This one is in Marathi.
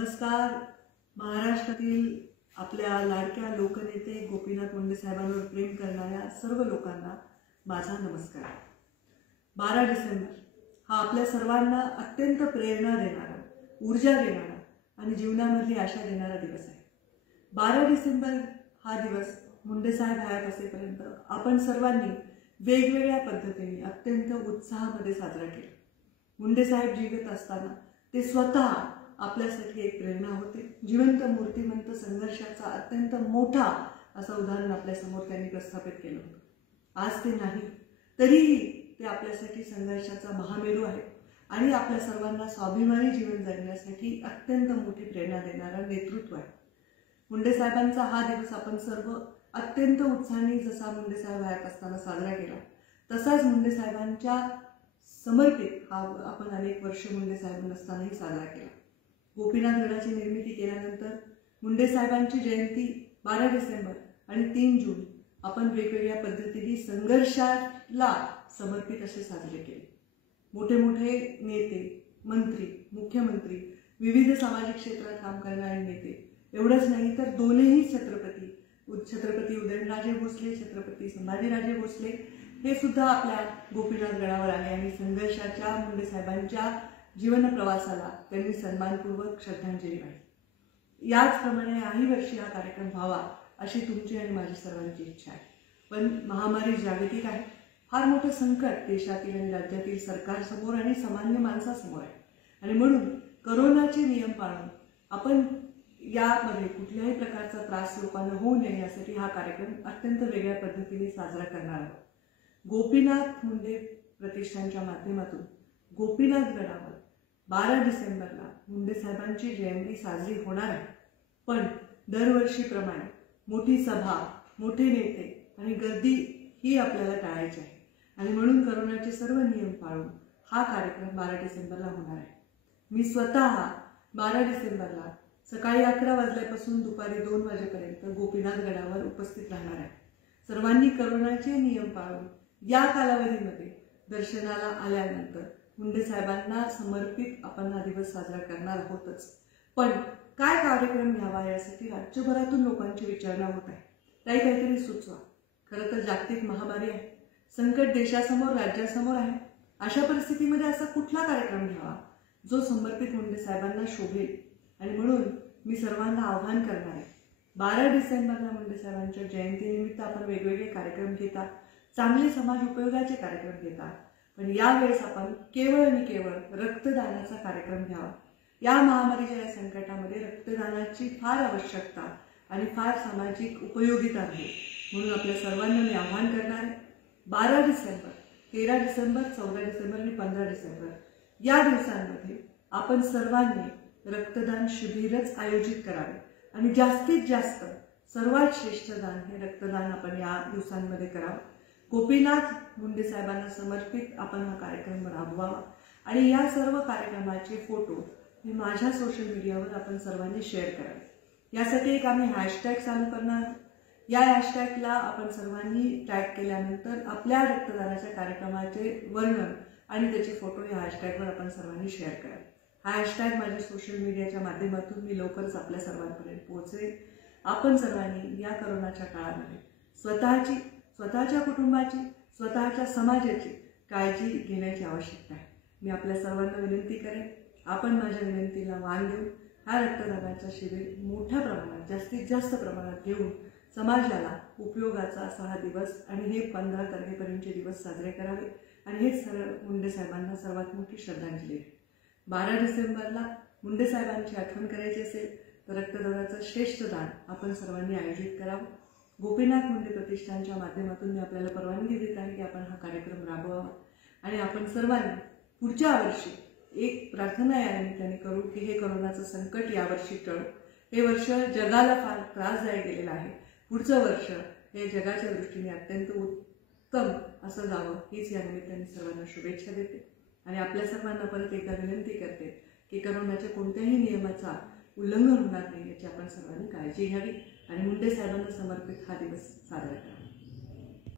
नमस्कार. महाराष्ट्रातील आपल्या लाडक्या लोकनेते गोपीनाथ मुंडे साहेबांवर प्रेम करणाऱ्या सर्व लोकांना माझा नमस्कार. 12 डिसेंबर हा आपल्या सर्वांना अत्यंत प्रेरणा देणारा, ऊर्जा देणारा आणि जीवनामधली आशा देणारा दिवस आहे. 12 डिसेंबर हा दिवस मुंडे साहेब हयात असेपर्यंत आपण सर्वांनी वेगवेगळ्या पद्धतीने अत्यंत उत्साहामध्ये साजरा केला. मुंडे साहेब जीवित असताना ते स्वतः आपल्यासाठी एक प्रेरणा होते. जिवंत मूर्तिमंत संघर्षाचा अत्यंत मोठा असं उदाहरण आपल्यासमोर त्यांनी प्रस्थापित केलं होतं. आज ते नाही, तरीही ते आपल्यासाठी संघर्षाचा महामेरू आहे आणि आपल्या सर्वांना स्वाभिमानी जीवन जगण्यासाठी अत्यंत मोठी प्रेरणा देणारा नेतृत्व आहे. मुंडे साहेबांचा हा दिवस आपण सर्व अत्यंत उत्साहाने जसा मुंडे साहेब हयात असताना साजरा केला, तसाच मुंडे साहेबांच्या समर्पित हा आपण अनेक वर्ष मुंडे साहेब नसतानाही साजरा केला. गोपीनाथ गडाची निर्मिती केल्यानंतर मुंडे साहेबांची जयंती 12 डिसेंबर आणि 3 जून आपण वेगवेगळ्या पद्धतीने संघर्षाला समर्पित असे साजरे केले. मोठे मोठे नेते, मंत्री, मुख्यमंत्री, विविध सामाजिक क्षेत्रात काम करणारे नेते, एवढंच नाही तर दोनही छत्रपती उदयनराजे भोसले, छत्रपती संभाजीराजे भोसले हे सुद्धा आपल्या गोपीनाथ गडावर आले आणि संघर्षाच्या मुंडे साहेबांच्या जीवन प्रवासाला त्यांनी सन्मानपूर्वक श्रद्धांजली वाहिली. याचप्रमाणे याही वर्षी हा कार्यक्रम व्हावा अशी तुमची आणि माझी सर्वांची इच्छा आहे. पण महामारी जागतिक आहे, फार मोठं संकट देशातील आणि राज्यातील सरकारसमोर आणि सामान्य माणसासमोर आहे आणि म्हणून करोनाचे नियम पाळून आपण यामध्ये कुठल्याही प्रकारचा त्रास लोकांना होऊ नये यासाठी हा कार्यक्रम अत्यंत वेगळ्या पद्धतीने साजरा करणार आहोत. गोपीनाथ मुंडे प्रतिष्ठानच्या माध्यमातून गोपीनाथ गडावर 12 डिसेंबरला मुंडे साहेबांची जयंती साजरी होणार आहे. पण दरवर्षीप्रमाणे मोठी सभा, मोठे नेते आणि गर्दी ही आपल्याला टाळायची आहे आणि म्हणून करोनाचे सर्व नियम पाळून हा कार्यक्रम 12 डिसेंबरला होणार आहे. मी स्वतः 12 डिसेंबरला सकाळी 11 वाजल्यापासून दुपारी 2 वाजेपर्यंत गोपीनाथ गडावर उपस्थित राहणार आहे. सर्वांनी करोनाचे नियम पाळून या कालावधीमध्ये दर्शनाला आल्यानंतर मुंडे साहेबांना समर्पित आपण हा दिवस साजरा करणार आहोतच. पण काय कार्यक्रम घ्यावा यासाठी राज्यभरातून लोकांची विचारणा होत आहे. काहीतरी सुचवा. खरं तर जागतिक महामारी आहे, संकट देशासमोर राज्यासमोर आहे. अशा परिस्थितीमध्ये असा कुठला कार्यक्रम घ्यावा जो समर्पित मुंडे साहेबांना शोभेल. आणि म्हणून मी सर्वांना आव्हान करणार आहे, 12 डिसेंबरला मुंडे साहेबांच्या जयंतीनिमित्त आपण वेगवेगळे कार्यक्रम घेतात, चांगले समाज उपयोगाचे कार्यक्रम घेतात. पण यावेळेस आपण केवळ आणि केवळ रक्तदानाचा कार्यक्रम घ्यावा. या महामारीच्या या संकटामध्ये रक्तदानाची फार आवश्यकता आणि फार सामाजिक उपयोगिता आहे. म्हणून आपल्या सर्वांना मी आव्हान करणार आहे, 12 डिसेंबर, 13 डिसेंबर, 14 डिसेंबर आणि 15 डिसेंबर या दिवसांमध्ये आपण सर्वांनी रक्तदान शिबिरच आयोजित करावे आणि जास्तीत जास्त सर्वात श्रेष्ठ दान हे रक्तदान आपण या दिवसांमध्ये करावं. गोपीनाथ मुंडे साहेबांना समर्पित आपण हा कार्यक्रम राबवावा आणि या सर्व कार्यक्रमाचे फोटो हे माझ्या सोशल मीडियावर आपण सर्वांनी शेअर करावे. यासाठी एक आम्ही हॅशटॅग चालू करणार आहोत. या हॅशटॅगला आपण सर्वांनी टॅग केल्यानंतर आपल्या रक्तदानाच्या कार्यक्रमाचे वर्णन आणि त्याचे फोटो या हॅशटॅगवर आपण सर्वांनी शेअर करावे. हा हॅशटॅग माझ्या सोशल मीडियाच्या माध्यमातून मी लवकरच आपल्या सर्वांपर्यंत पोहोचेल. आपण सर्वांनी या करोनाच्या काळामध्ये स्वतःच्या कुटुंबाची, स्वतःच्या समाजाची काळजी घेण्याची आवश्यकता आहे. मी आपल्या सर्वांना विनंती करेन, आपण माझ्या विनंतीला मान देऊन हा रक्तदानाचा शिबिर मोठ्या प्रमाणात, जास्तीत जास्त प्रमाणात घेऊन समाजाला उपयोगाचा असा हा दिवस आणि हे 15 तारखेपर्यंतचे दिवस साजरे करावे आणि हेच मुंडे साहेबांना सर्वात मोठी श्रद्धांजली आहे. 12 डिसेंबरला मुंडे साहेबांची आठवण करायची असेल तर रक्तदानाचं श्रेष्ठ दान आपण सर्वांनी आयोजित करावं. गोपीनाथ मुंडे प्रतिष्ठानच्या माध्यमातून मी आपल्याला परवानगी देत आहे की आपण हा कार्यक्रम राबवावा आणि आपण सर्वांनी पुढच्या वर्षी एक प्रार्थना या निमित्ताने करू की हे करोनाचं संकट यावर्षी टळो. हे वर्ष जगाला फार त्रासदायक गेलेलं आहे. पुढचं वर्ष हे जगाच्या दृष्टीने अत्यंत उत्तम असं जावं हीच या निमित्ताने सर्वांना शुभेच्छा देते आणि आपल्या सर्वांना परत एकदा विनंती करते की करोनाच्या कोणत्याही नियमाचा उल्लंघन होणार नाही याची आपण सर्वांनी काळजी घ्यावी आणि मुंडे साहेबांना समर्पित हा दिवस साजरा करावा.